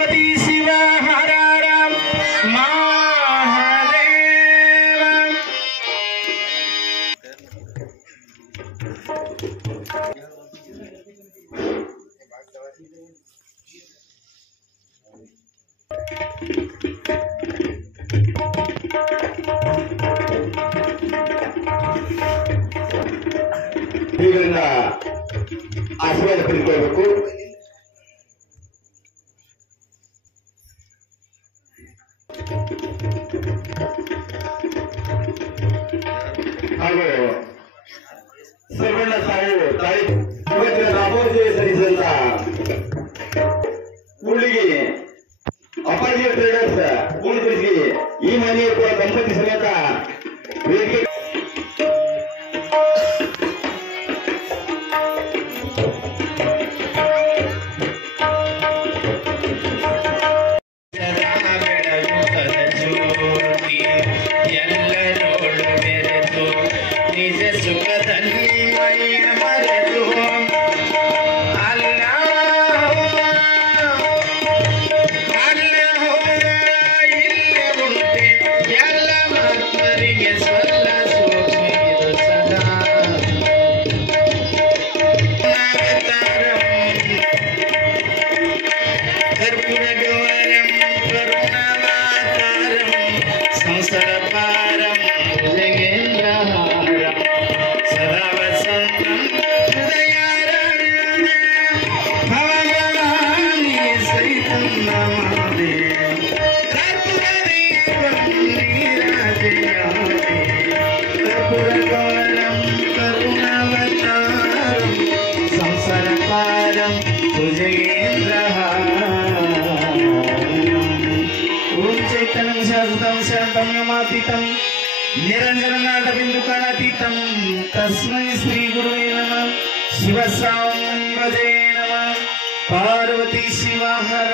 पार्वती शिव हर हर महादेव। आशीर्वाद ಪಡೆದುಕೊಳ್ಳಬೇಕು। ಹಾಗೂ ಸರ್ವಣ್ಣ ಸಾವು ತಾಯಿ ಇವತ್ತಿನ ರಾಮೋಜಯ ಸರಿಸಿದಂತ ಕೂಡ್ಲಿಗಿ ಅಪ್ಪಾಜಿ ಟ್ರೇಡರ್ಸ್ ಕೂಡ್ಲಿಗಿ ಈ ಮನೆಯ ಕೂಡ ದಂಪತಿ ಸಮೇತ ವೇದಿಕೆ निरंजनादबिन्दुकातीतं तस्मै श्री गुरुवे नमः। शिवसाम्बजे नमः। पार्वती शिव हर